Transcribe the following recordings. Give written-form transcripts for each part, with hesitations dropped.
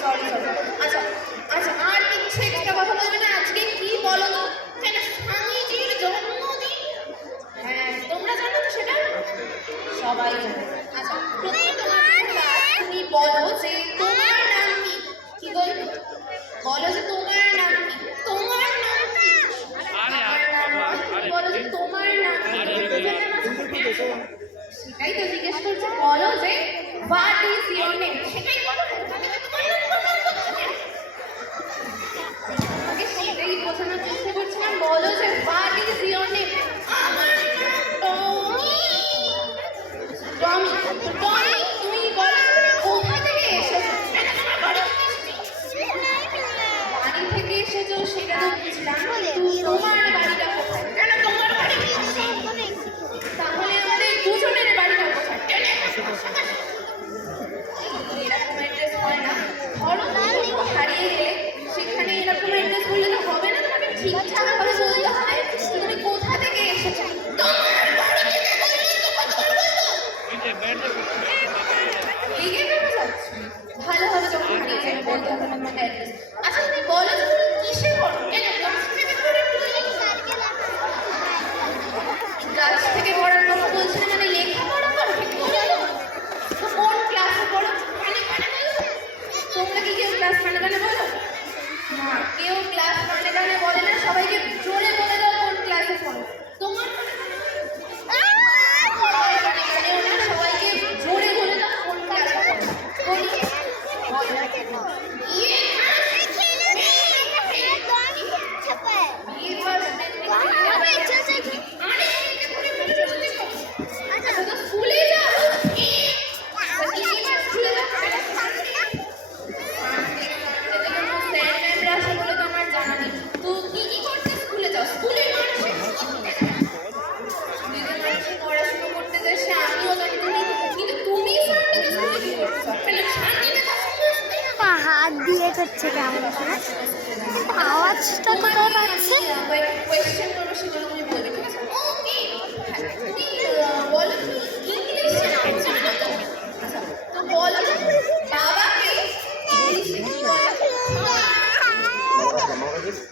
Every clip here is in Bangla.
Sorry sorry. আচ্ছা আচ্ছা, আর কিছু একটা কথা বলবে না? আজকে কি বলো তো, কেন স্বামীজির জন্মদিন। হ্যাঁ, তোমরা জানো তো সেটা? সবাই জানে। আচ্ছা, প্রথমে তুমি বলো যে তোমার নাম কি? কি বলবে? বলো যে তোমার নাম কি? তোমার নাম কি? আমার নাম নয়, তুমি বলো যে তোমার নাম কি? সেটাই তো জিজ্ঞেস করছে। বলো যে হোয়াট ইজ ইওর নেম, সেটাই বলো। আমি তো তোমার নাম বলছি না। আগে সেটাই বোঝানোর চেষ্টা করছিলাম। বলো যে হোয়াট ইজ ইওর নেম। আমার নাম টমি। টমি, টমি, তুমি বলো কোথা থেকে এসেছো? বাড়ি থেকে এসেছো সেটা তো বুঝলাম, কিন্তু তোমার বাড়িটা কোথায়? কেন তোমার বাড়ি? তাহলে আমাদের দুজনের বাড়িটা কোথায়? এরকম অ্যাড্রেস হয় না। ধরো কোথাও হারিয়ে গেলে সেখানে এরকম অ্যাড্রেস বললে তো হবে না, তোমাকে ঠিকঠাক ভাবে বলতে হবে তুমি কোথা থেকে এসেছো। তোমার বাড়ি থেকে বললে তো কতবার বলবো? লিখে ফেলে যাচ্ছে। ভালোভাবে যখন হারিয়ে যাবে বলতে হবে না তোমাকে অ্যাড্রেস। আচ্ছা তুমি বলো যে তুমি কিসে পড়ো? গাছ থেকে পড়ার কথা বলছিলে, মানে লেখাপড়া করো? ঠিক বলো তো, কোন ক্লাসে পড়ো? তোমরা কি কেউ ক্লাস কানে কানে বলো? না, কেউ ক্লাস কানে কানে বলে না। সবাইকে জোরে বলে দাও কোন ক্লাসে পড়ো। তোমার কানে কানেও না, সবাইকে জোরে বলে দাও কোন ক্লাসে পড়ো। বলি স্কুলে যাও। পড়াশোনা করতে যাই সে আমিও জানি, কিন্তু তুমি হাত দিয়ে করছে কেমন করে, আওয়াজটা কোথায় পাচ্ছে? কোয়েশ্চেন করবো, সেগুলো তুমি বলবে, ঠিক আছে? ওকে, তুমি বলো ইংলিশ জানো তো? আচ্ছা, তো বলো বাবাকে ইংলিশে কি বলে?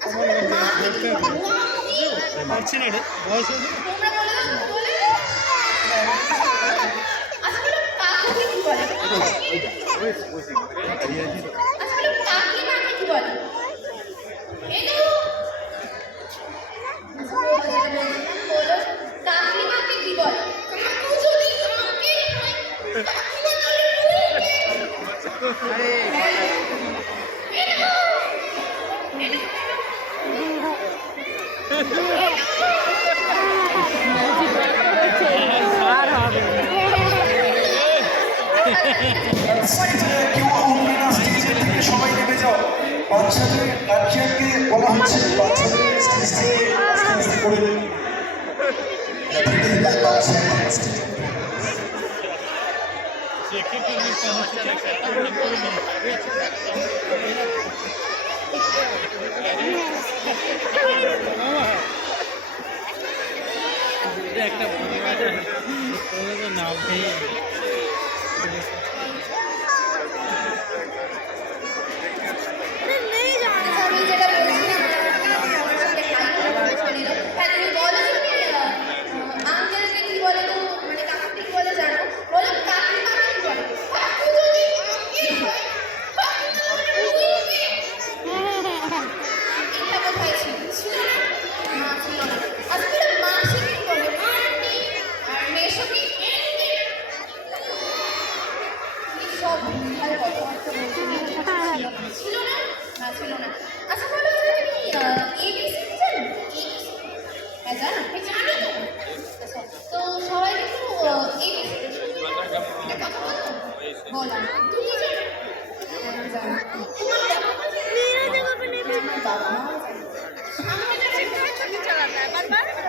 আচ্ছা, মাকে কি বলে? পারছি না রে, বয়স হয়েছে। তোমরা বলে দাও, বলে দাও। আচ্ছা বলো কাকুকে কি বলে? আচ্ছা বলো কাকিমাকে কি বলে? বলো কাকিমাকে কি বলে? কাকু যদি আমাকে কাকিমা কেউ উঠবে না স্টেজের থেকে, সবাই নেমে যাও। বাচ্চাদের গার্জিয়ানকে বলা হচ্ছে বাচ্চাদের স্টেজ থেকে আস্তে আস্তে করে একটা নাম নেই। আমি যেটা বলছিলাম, আমার সাথে হ্যাঁ তুমি বলো যে আঙ্কেলকে কি বলে, তো মানে কাকুকে কি বলে জানো? বলো কাকিমাকে কি বলে? কাকু যদি আঙ্কেল হয়, এটা কোথায় ছিল? ছিল না? না ছিল না। আচ্ছা বলো মাসিকে কি বলে? আন্টি। আর মেশোকে আন্টি। কি সব ভুলভাল কথাবার্তা বলছি। ছিল না? না ছিল না। আচ্ছা বলো যে তুমি এবিসিডি জানো? হ্যাঁ জানো? জানো তো? আচ্ছা, তো সবাই একটু এবিসিডি কথা বলো। বলো তুমি জানো? হ্যাঁ জানো। তোমার বাবা মা জানে? আমার বাবা মাও জানে। আমার জানে।